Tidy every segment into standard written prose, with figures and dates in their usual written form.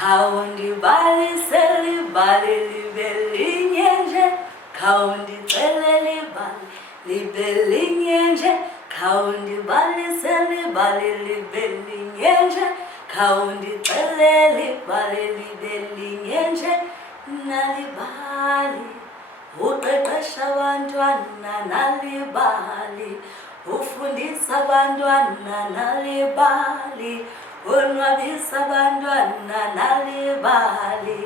khawundibalisele ibali libe linye nje, khawundixelele ibali libe linye nje, khawundibalisele ibali libe linye nje, khawundixelele ibali libe linye nje. Nal'ibali uqeqesha abantwana, Nal'ibali ufundisa abantwana, Nal'ibali unwabisa abantwana, Nal'ibali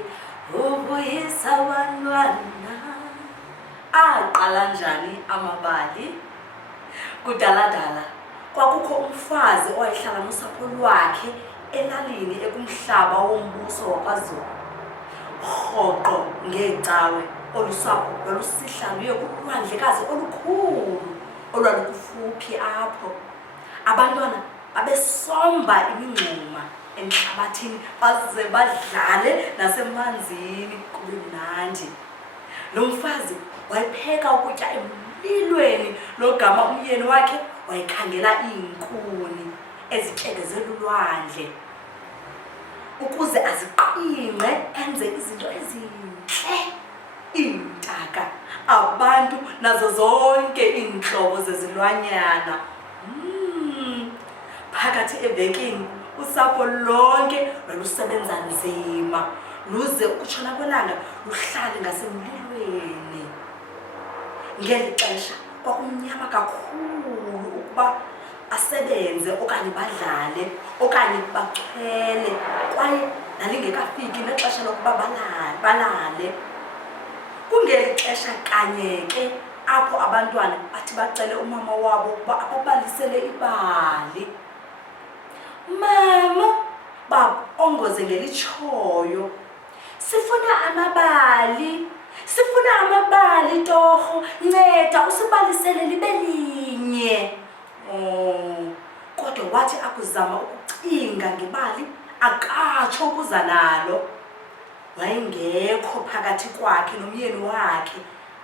ubuyisa abantwana. Aqala njani amabali? Kudala kwakukho umfazi owayehlala nosapho lwakhe elalini ekumhlaba wombuso wakwaZulu. Rhoqo ngeecawe olu sapho lwalusihla luye kulwandlekazi olukhulu olwalukufuphi apho. Abantwana babesomba imingxuma emhlabathini baze badlale nasemanzini kube mnandi. Lo mfazi wayepheka ukutya emlilweni logama umyeni wakhe wayekhangela iinkuni ezityegezela ulwandle ukuze aziqingqe enze izinto ezintle, iintaka, abantu nazo zonke iintlobo zezilwanyana. Phakathi evekini usapho lonke lwalusebenza nzima luze ukutshona kwelanga luhlale ngasemlilweni. Ngeli xesha kwakumnyama kakhulu ukuba asebenze okanye badlale okanye bachwele, kwaye nalingekafiki nexesha lokuba balale. Kungeli xesha kanye ke apho abantwana bathi bacele umama wabo ukuba ababalisele ibali. Mama, babongoze ngelitshoyo, sifuna amabali torho, nceda usibalisele libe linye. Kodwa wathi akuzama ukucinga ngebali akatsho ukuza nalo. Wayengekho phakathi kwakhe nomyeni wakhe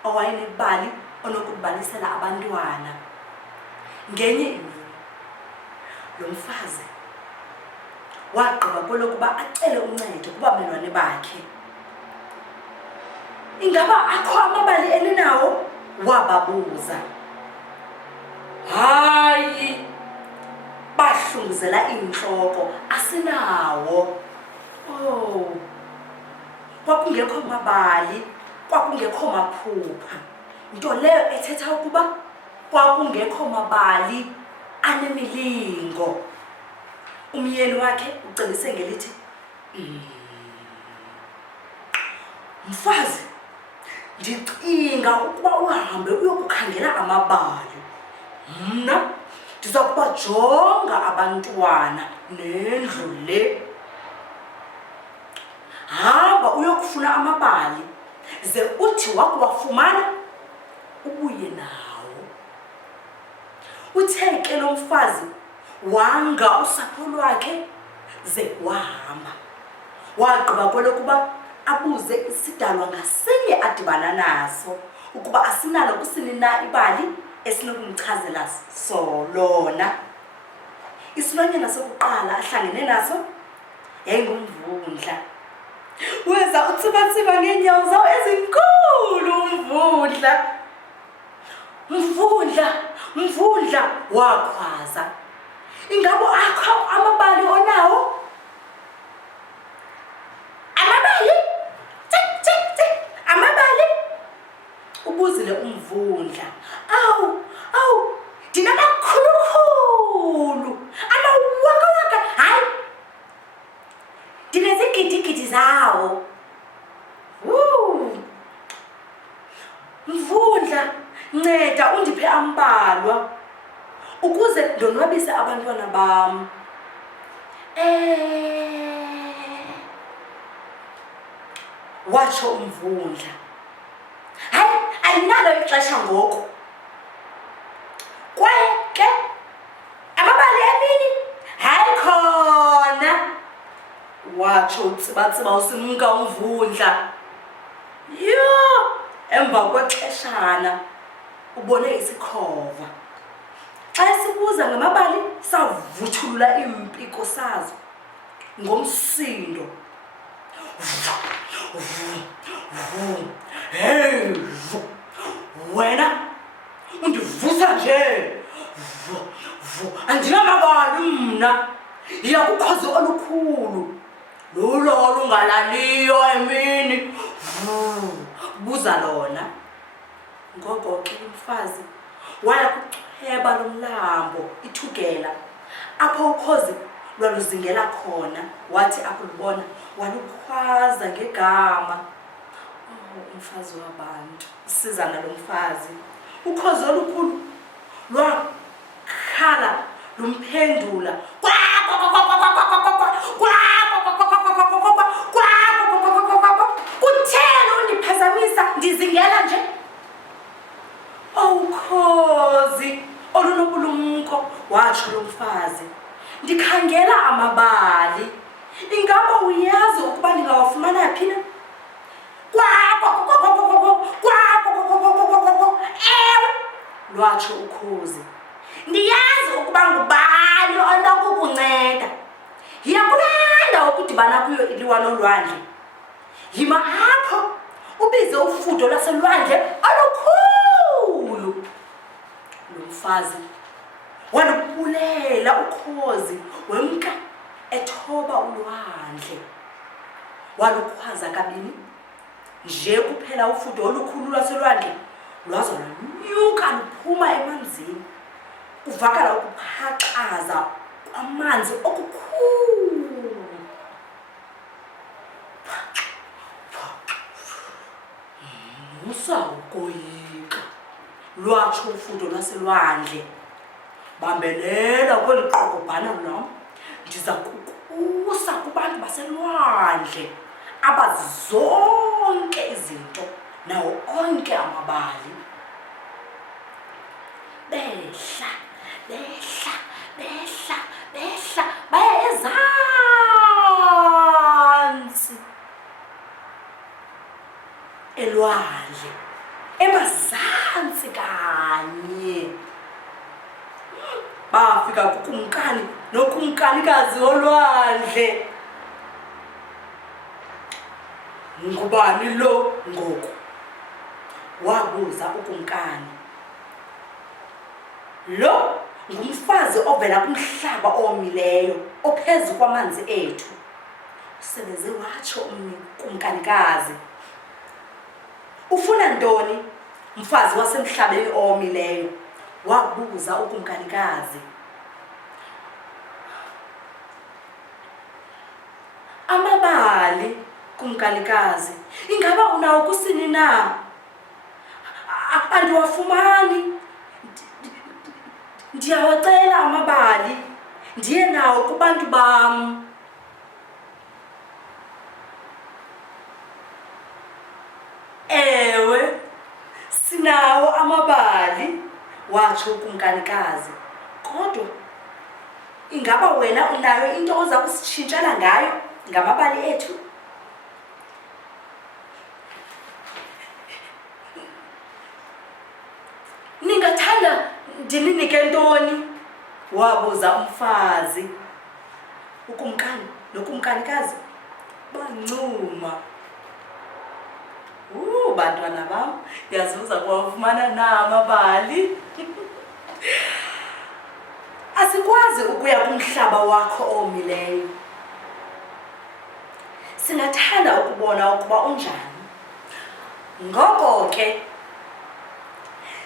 owayenebali onokubalisela abantwana. Ngenye imini lo mfazi wagqiba kwelokuba acele uncedo kubamelwane bakhe. Ingaba akho amabali eninawo? Wababuza. Hayi, bahlunguzela intloko, asinawo. Kwakungekho mabali, kwakungekho maphupha, nto leyo ethetha ukuba kwakungekho mabali anemilingo. Umyeni wakhe ucebise ngelithi, mfazi, ndicinga ukuba uhambe uyokukhangela amabali. Mna ndiza kubajonga abantwana nendlu le. Hamba uyokufuna amabali, ze uthi wakuwafumana ubuye nawo. Uthe ke lo mfazi wanga usapho lwakhe ze wahamba. Wagqiba kwelokuba abuze isidalwa ngasinye adibana naso ukuba asinalo kusini na ibali esinokumchazela lona. Isilwanyana sokuqala ahlangene naso yayingumvundla. Weza utsibatsiba ngeenyawo zawo ezinkulu umvundla wakhwaza. Ingabo akho amabali onawo? Amabali? Amabali? Ubuzile umvundla. Awu, ndinamakhulukhulu, amawakawaka, hayi, ndinezigidigidi zawo. Mvundla, nceda undiphe ambalwa ukuze ndonwabise abantwana bam. Watsho umvundla. Hayi, andinalo ixesha ngoku. Kwaye ke amabali emini hayi khona. Watsho utsibatsiba usimka umvundla. Emva kwexeshana ubone isikhova. Xa sibuza ngamabali savuthulula impiko sazo ngomsindo. Hey, wena undivusa nje. Andinamabali mna. Yiya kukhozi olukhulu. Lulo olungalaliyo emini. Buza lona. Ngoko ke umfazi waya kuchweba lomlambo ithugela. Apho ukhozi lwaluzingela khona, wathi akulubona walukhwaza ngegama. Umfazi wabantu, usizana lo mfazi. Ukhozi olukhulu lwakhala lumphendula. Kutheni undiphazamisa ndizingela nje? Ukhozi olunobulumko, watsho lo mfazi. Ndikhangela amabali. Ingaba uyazi ukuba ndingawafumana phi na? Ewe, lwatsho ukhozi. Ndiyazi ukuba ngubani onokukunceda. Yiya kulanda ukudibana kuyo iliwa lolwandle. Yima apho ubize ufudo lwaselwandle olukhulu. Lo mfazi walubulela ukhozi, wemka ethoba ulwandle. Walukhwaza kabini. Nje kuphela ufudo olukhulu lwaselwandle lwaza lwanyuka luphuma emanzini. Kuvakala ukuphaxaza kwamanzi okukhulu. Musawukoyika, lwatsho ufudo lwaselwandle. Bambelela kweli qokobhana lwam. Ndiza kukusa kubantu baselwandle abazi zonke izinto nawo onke amabali. Behla baya ezantsi elwandle, emazantsi kanye. Bafika kukumkani nokumkanikazi wolwandle. Ngubani lo ngoku? Wabuza ukumkani. Lo ngumfazi ovela kumhlaba owomileyo ophezu kwamanzi ethu. Usebeze watsho kumkanikazi. Ufuna ntoni, mfazi wasemhlabeni owomileyo? Wabuza ukumkanikazi. Amabali, kumkanikazi. Ingaba unawo kusini na? Andiwafumani. Ndiyawacela amabali. Ndiye nawo kubantu bam. Ewe, sinawo amabali, watsho kumkanikazi. Kodwa ingaba wena unayo into oza kusitshintshela ngayo ngamabali ethu? Ningathanda ndininike ntoni? Wabuza umfazi. Ukumkani nokumkanikazi bancuma. Bantwana bam, yazuza kuwafumana na amabali. Asikwazi ukuya kumhlaba wakho owomileyo. Singathanda ukubona ukuba unjani. Ngoko ke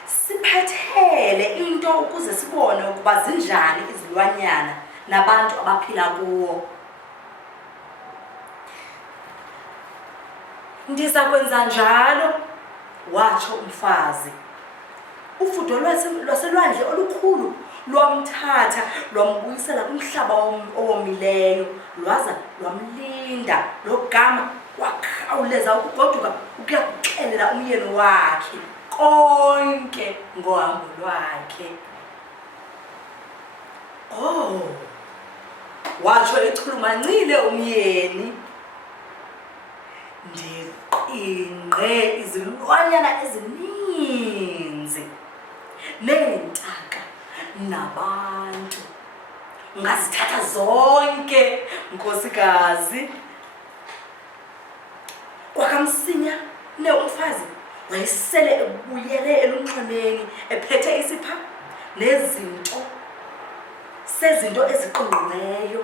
siphathele into ukuze sibone ukuba zinjani izilwanyana nabantu abaphila kuwo. Ndiza kwenza njalo, watsho umfazi. Ufudo lwaselwandle olukhulu lwamthatha lwambuyisela kumhlaba owomileyo, lwaza lwamlinda. Lo gama wakhawuleza ukugoduka ukuya kuxelela umyeni wakhe konke ngohambo lwakhe. Watsho echulumancile umyeni. Ndiqingqe izilwanyana ezininzi neentaka nabantu. Ungazithatha zonke, nkosikazi. Kwakamsinya umfazi wayesele ebuyele elunxwemeni ephethe isipha nezinto sezinto eziqingqiweyo.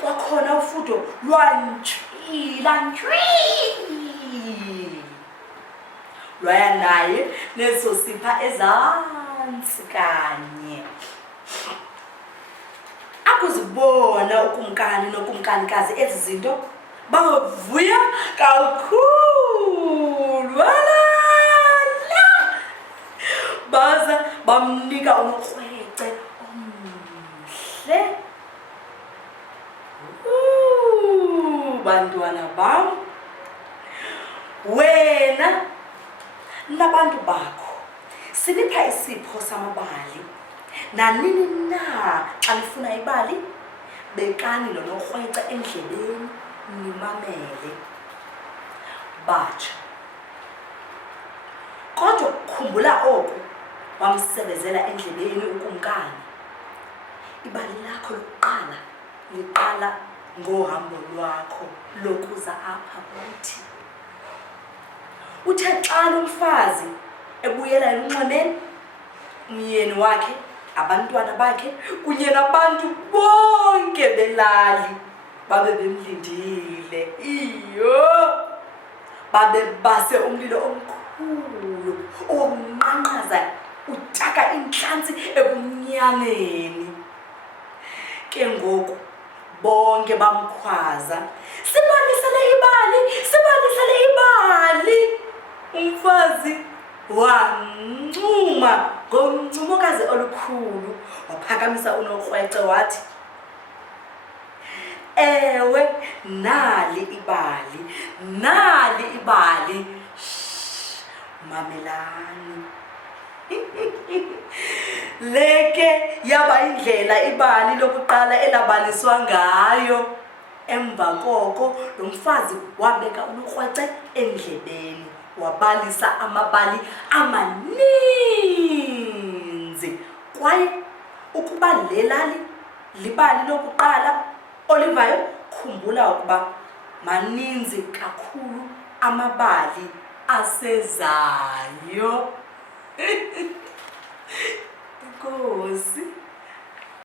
Kwakhona ufudo lwantshila lwaya naye neso sipha ezantsi kanye. Akuzibona ukumkani nokumkanikazi ezi zinto bavuya kakhulu. Walala baza bamnika umkrwece omhle. Bantwana bam, wena nabantu bakho sinipha isipho samabali. Nanini na xa nifuna ibali, bekani lo norhweca endlebeni nimamele. Batsha, kodwa khumbula oku wamsebezela endlebeni ukumkani. Ibali lakho lokuqala liqala ngohambo lwakho lokuza apha kuthi. Uthe xa umfazi ebuyela elunxwemeni, umyeni wakhe, abantwana bakhe kunye nabantu bonke belali babe bemlindile. Babe base umlilo omkhulu onqanqaza utaka intlantsi ebumnyameni. Ke ngoku bonke bamkhwaza, sibalisele ibali, sibalisele ibali. Umfazi wancuma ngomncumokazi olukhulu, waphakamisa unorhwece wathi, ewe, nali ibali, nali ibali. Mamelani. Leke yaba indlela ibali lokuqala elabaliswa ngayo. Emva koko lo mfazi wabeka unorhwece endlebeni, wabalisa amabali amaninzi. Kwaye ukuba le lali libali lokuqala olivayo, khumbula ukuba maninzi kakhulu amabali asezayo. Enkosi.